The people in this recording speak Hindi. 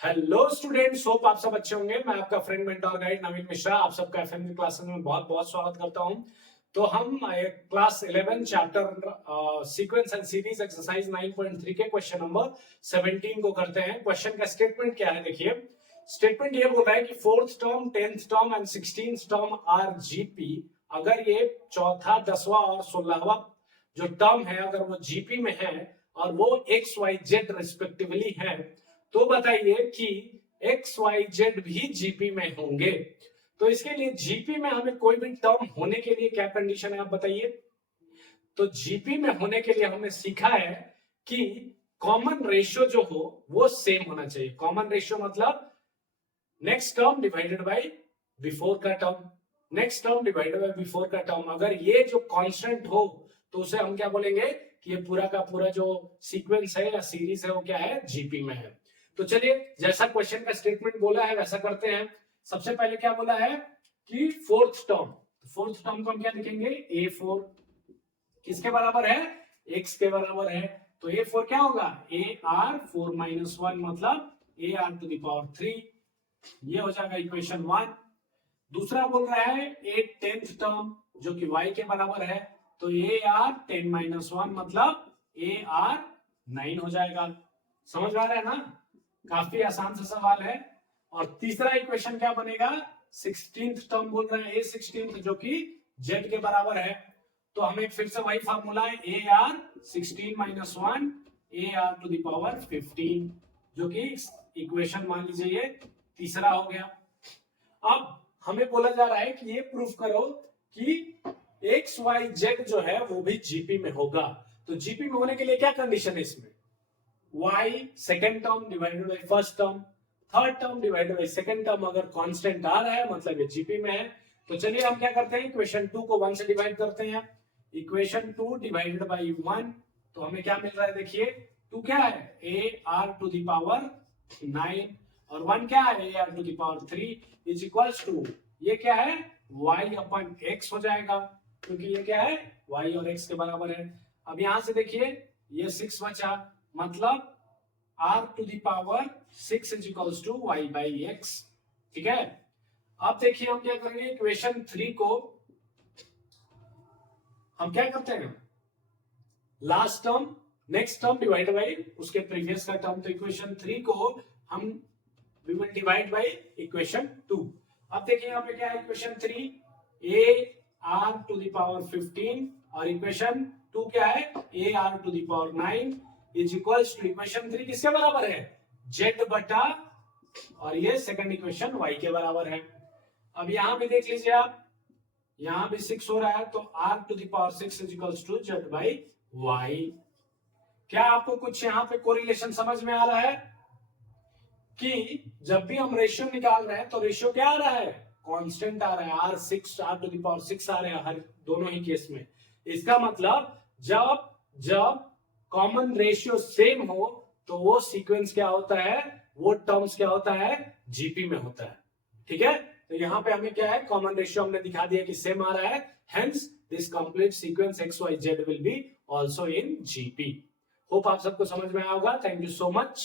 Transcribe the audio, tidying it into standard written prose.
हेलो स्टूडेंट्स, होप आप सब अच्छे होंगे। मैं आपका फ्रेंड मेंटर गाइड नवीन मिश्रा आप सबका एफएम की क्लासेस में बहुत बहुत स्वागत करता हूं। तो हम class 11 chapter sequence and series exercise 9.3 के क्वेश्चन नंबर 17 को करते हैं। क्वेश्चन का स्टेटमेंट क्या है, देखिए। स्टेटमेंट ये बोल रहा है कि fourth term, 10th term and 16th term are GP. अगर ये चौथा, 10वां और 16वां जो टर्म है अगर वो जीपी में है और वो एक्स वाई जेड रिस्पेक्टिवली है, तो बताइए कि एक्स वाई जेड भी जीपी में होंगे। तो इसके लिए जीपी में हमें कोई भी टर्म होने के लिए क्या कंडीशन है, आप बताइए। तो जीपी में होने के लिए हमने सीखा है कि कॉमन रेशियो जो हो वो सेम होना चाहिए। कॉमन रेशियो मतलब next term divided by before का term, next term divided by before का टर्म। अगर ये जो कांस्टेंट हो तो उसे हम क्या बोलेंगे कि ये पूरा का पूरा जो सीक्वेंस है या सीरीज है वो क्या है, जीपी में है। तो चलिए, जैसा क्वेश्चन का स्टेटमेंट बोला है वैसा करते हैं। सबसे पहले क्या बोला है कि फोर्थ टर्म, फोर्थ टर्म को हम क्या लिखेंगे, A4 किसके बराबर है, x के बराबर है। तो A4 क्या होगा, AR4-1 मतलब AR टू द पावर 3। ये हो जाएगा इक्वेशन 1। दूसरा बोल रहा है ए 10th टर्म जो कि y के बराबर है, तो AR10-1 मतलब AR9 हो जाएगा। समझ में आ रहा है ना, काफी आसान सा सवाल है। और तीसरा इक्वेशन क्या बनेगा, 16th टर्म बोल रहे हैं A16 जो कि z के बराबर है। तो हमें फिर से वही फार्मूला है AR16-1 AR to the power 15 जो कि इक्वेशन मान लीजिए ये तीसरा हो गया। अब हमें बोला जा रहा है कि ये प्रूफ करो कि एक्स वाई जेड जो है वो भी जीपी में होगा। तो जीपी में होने के लिए क्या कंडीशन है इसमें, y second term divided by first term, third term divided by second term अगर कांस्टेंट आ रहा है मतलब ये जीपी में है। तो चलिए हम क्या करते हैं, इक्वेशन 2 को 1 से डिवाइड करते हैं। इक्वेशन 2 डिवाइडेड बाय 1 तो हमें क्या मिल रहा है, देखिए 2 क्या है, AR टू द पावर 9 और 1 क्या है, AR to the power 3 is equals to ये क्या है, y अपन x हो जाएगा क्योंकि ये क्या है, y और x के बराबर है। अब यहां से देखिए ये 6 बचा मतलब r to the power 6 is equals to y by x। ठीक है। अब देखिए हम क्या करेंगे, इक्वेशन 3 को हम क्या करते हैं, last term next term divide by उसके प्रीवियस का टर्म। तो इक्वेशन 3 को हम we will divide by equation 2। अब देखिए यहाँ पे क्या है, equation 3 AR to the power 15 और इक्वेशन 2 क्या है, AR to the power 9 is equals to equation 3 किसके बराबर है, Z बटा और ये सेकंड इक्वेशन y के बराबर है। अब यहां भी देख लीजिए आप, यहां भी 6 हो रहा है तो R to the power 6 is equals to Z by y। क्या आपको कुछ यहाँ पे कोरिलेशन समझ में आ रहा है कि जब भी हम रेशियो निकाल रहे हैं तो रेशियो क्या आ रहा है, कांस्टेंट आ रहा है, R टू द पावर 6 आ रहा है हर दोनों ही केस में। इसका मतलब जब जब कॉमन रेशियो सेम हो तो वो सीक्वेंस क्या होता है, वो टर्म्स क्या होता है, जीपी में होता है। ठीक है। तो यहाँ पे हमें क्या है, कॉमन रेशियो हमने दिखा दिया कि सेम आ रहा है, hence this complete sequence x y z will be also in GP. Hope आप सबको समझ में आया होगा। Thank you so much.